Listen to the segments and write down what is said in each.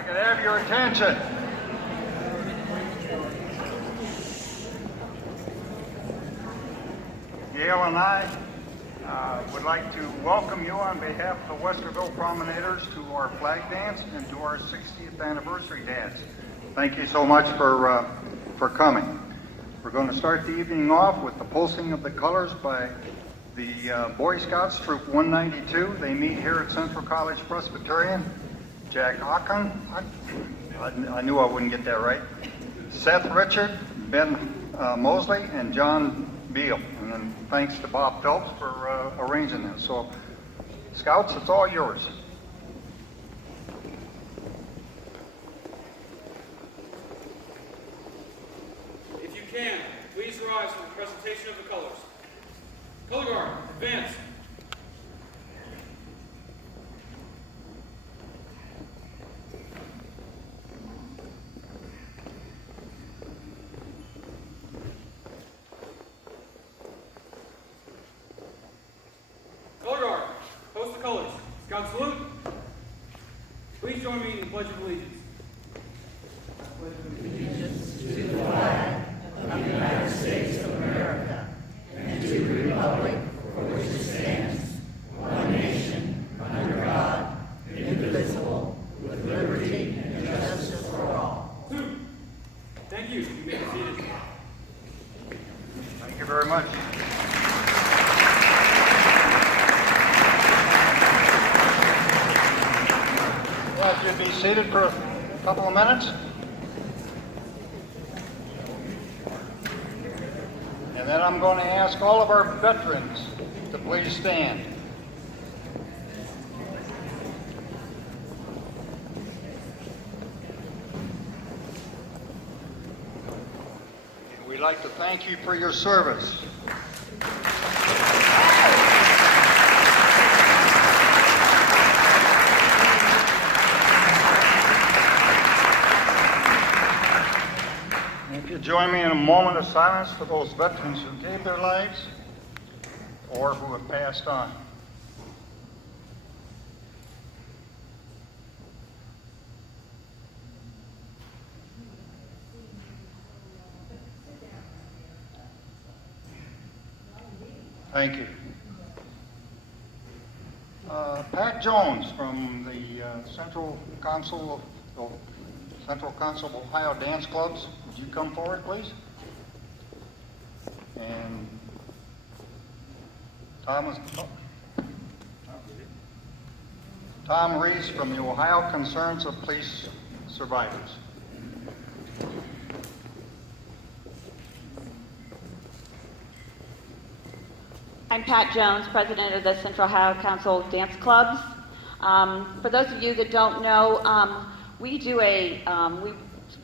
I could have your attention. Gail and I would like to welcome you on behalf of the Westerville Promenaders to our flag dance and to our 60th anniversary dance. Thank you so much for coming. We're going to start the evening off with the pulsing of the colors by the Boy Scouts, Troop 192. They meet here at Central College Presbyterian. Jack Ocken, I knew I wouldn't get that right. Seth Richard, Ben Mosley, and John Beal. And then thanks to Bob Phelps for arranging this. So, Scouts, it's all yours. If you can, please rise for the presentation of the colors. Color guard, advance. Color guard, post the colors. Scout salute. Please join me in the Pledge of Allegiance. Allegiance to the flag of the United States of America and to the republic for which it stands, one nation, under God, indivisible, with liberty and justice for all. Thank you. You may be seated. Thank you very much. Yeah, if you'd be seated for a couple of minutes. And then I'm going to ask all of our veterans to please stand. And we'd like to thank you for your service. If you join me in a moment of silence for those veterans who gave their lives or who have passed on. Thank you. Pat Jones from the Central Council of Ohio Dance Clubs. Would you come forward, please? And Tom Rees from the Ohio Concerns of Police Survivors. I'm Pat Jones, president of the Central Ohio Council Dance Clubs. For those of you that don't know, we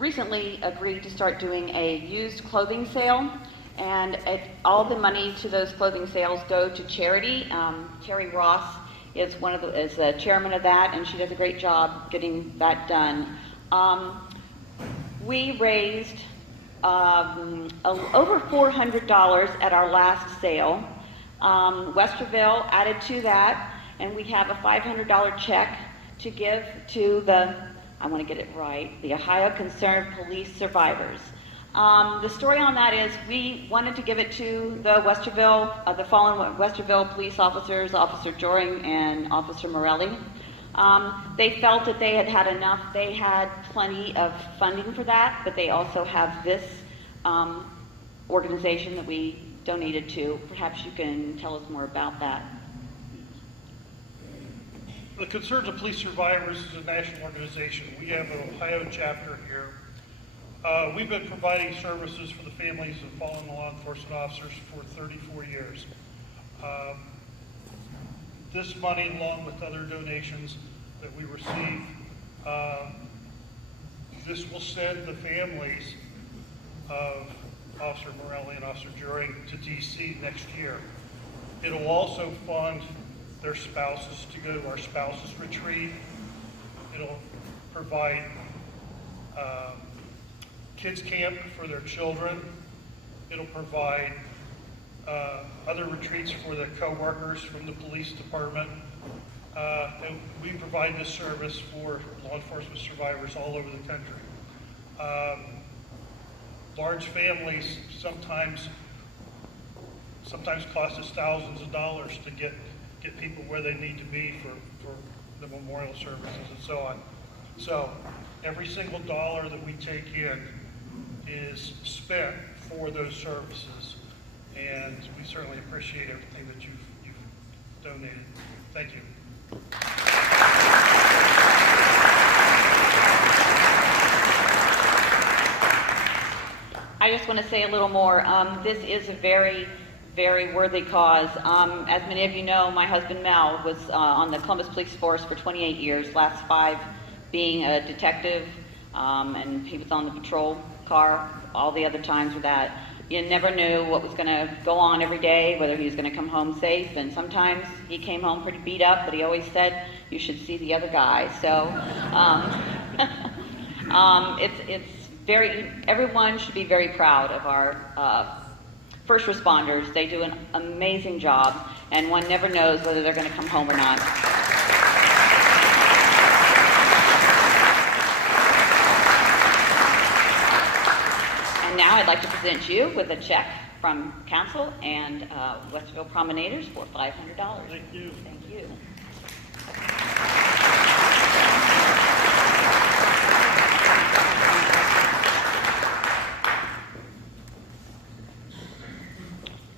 recently agreed to start doing a used clothing sale, and all the money to those clothing sales go to charity. Terry Ross is the chairman of that, and she does a great job getting that done. We raised over $400 at our last sale. Westerville added to that, and we have a $500 check to give to I want to get it right, the Ohio Concerned Police Survivors. The story on that is we wanted to give it to the the fallen Westerville police officers, Officer Joring and Officer Morelli. They felt that they had had enough. They had plenty of funding for that, but they also have this organization that we donated to. Perhaps you can tell us more about that. The Concerns of Police Survivors is a national organization. We have an Ohio chapter here. We've been providing services for the families of fallen law enforcement officers for 34 years. This money, along with other donations that we receive, this will send the families of Officer Morelli and Officer Joring to DC next year. It'll also fund their spouses to go to our spouses retreat. It'll provide kids camp for their children. It'll provide other retreats for the co-workers from the police department. And we provide this service for law enforcement survivors all over the country. Large families sometimes cost us thousands of dollars to get people where they need to be for the memorial services and so on. So every single dollar that we take in is spent for those services, and we certainly appreciate everything that you've donated. Thank you. I just want to say a little more. This is a very, very worthy cause. As many of you know, my husband Mel was on the Columbus Police Force for 28 years, last 5 being a detective, and he was on the patrol car all the other times with that. You never knew what was going to go on every day, whether he was going to come home safe, and sometimes he came home pretty beat up, but he always said, you should see the other guy. So it's very, everyone should be very proud of our first responders. They do an amazing job, and one never knows whether they're going to come home or not. And now I'd like to present you with a check from Council and Westerville Promenaders for $500. Thank you. Thank you.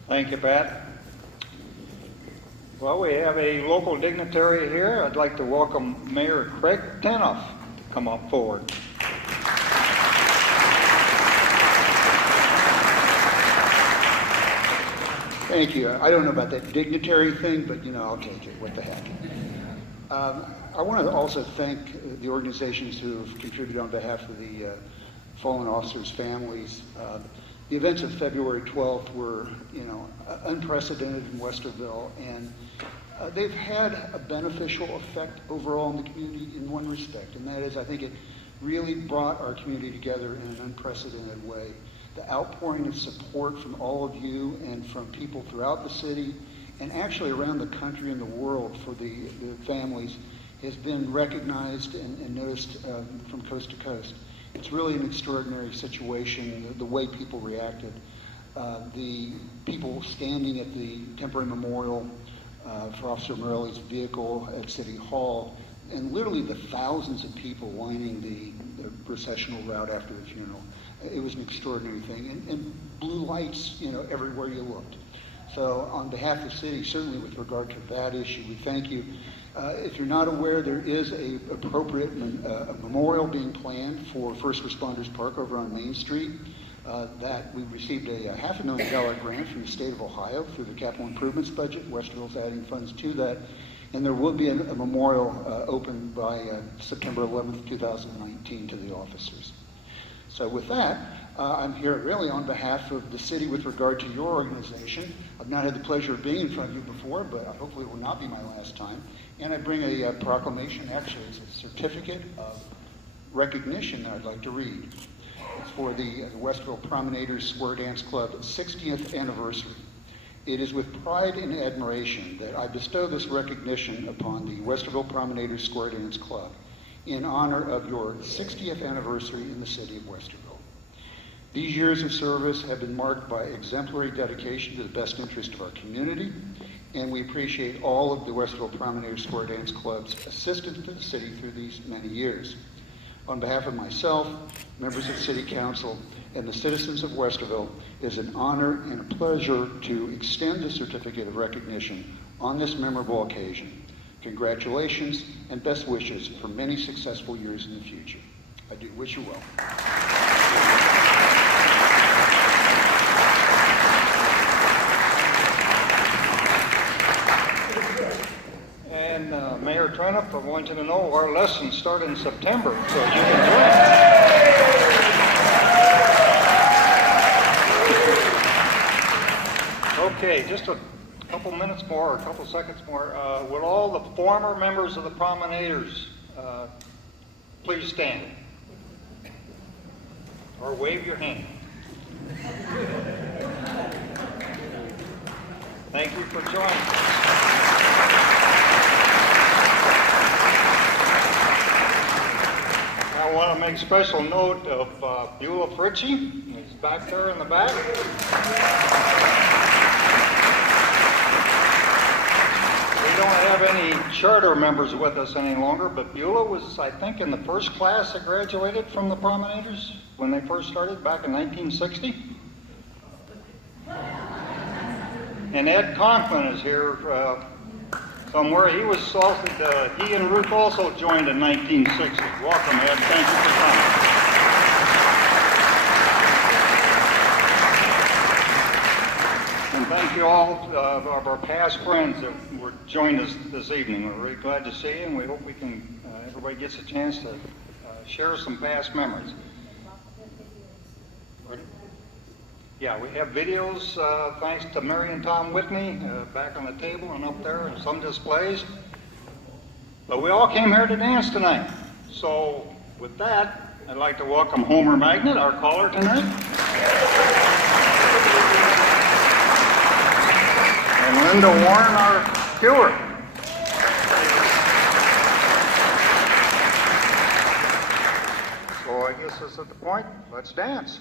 Thank you, Pat. Well, we have a local dignitary here. I'd like to welcome Mayor Craig Tanoff to come up forward. Thank you. I don't know about that dignitary thing, but I'll take it. What the heck. I want to also thank the organizations who have contributed on behalf of the fallen officers' families. The events of February 12th were, unprecedented in Westerville, and they've had a beneficial effect overall in the community in one respect, and that is I think it really brought our community together in an unprecedented way. The outpouring of support from all of you and from people throughout the city and actually around the country and the world for the families has been recognized and noticed from coast to coast. It's really an extraordinary situation, the way people reacted. The people standing at the temporary memorial for Officer Morelli's vehicle at City Hall, and literally the thousands of people lining the processional route after the funeral. It was an extraordinary thing, and blue lights, everywhere you looked. So on behalf of the city, certainly with regard to that issue, we thank you. If you're not aware, there is a appropriate memorial being planned for First Responders Park over on Main Street. That we received a $500,000 grant from the state of Ohio through the capital improvements budget. Westerville's adding funds to that. And there will be a memorial opened by September 11th, 2019 to the officers. So with that, I'm here really on behalf of the city with regard to your organization. I've not had the pleasure of being in front of you before, but hopefully it will not be my last time. And I bring a proclamation, actually it's a certificate of recognition that I'd like to read. It's for the Westerville Promenaders Square Dance Club 60th anniversary. It is with pride and admiration that I bestow this recognition upon the Westerville Promenaders Square Dance Club in honor of your 60th anniversary in the city of Westerville. These years of service have been marked by exemplary dedication to the best interest of our community, and we appreciate all of the Westerville Promenaders Square Dance Club's assistance to the city through these many years. On behalf of myself, members of City Council, and the citizens of Westerville, it is an honor and a pleasure to extend the certificate of recognition on this memorable occasion. Congratulations and best wishes for many successful years in the future. I do wish you well. And Mayor Treniff, I want you to know our lessons start in September, so you can join. Okay, just a couple minutes more, or a couple seconds more. Will all the former members of the Promenaders please stand? Or wave your hand. Thank you for joining us. I want to make special note of Beulah Fritchie. He's back there in the back. We don't have any charter members with us any longer, but Beulah was, I think, in the first class that graduated from the Promenaders when they first started back in 1960. And Ed Conklin is here somewhere. He was also, he and Ruth also joined in 1960. Welcome, Ed. Thank you for coming. And thank you all of our past friends that were joined us this evening. We're really glad to see you, and we hope we can, everybody gets a chance to share some past memories. Yeah, we have videos, thanks to Mary and Tom Whitney, back on the table and up there, and some displays. But we all came here to dance tonight. So with that, I'd like to welcome Homer Magnet, our caller tonight. And Linda Warren, our viewer. So I guess this is at the point. Let's dance.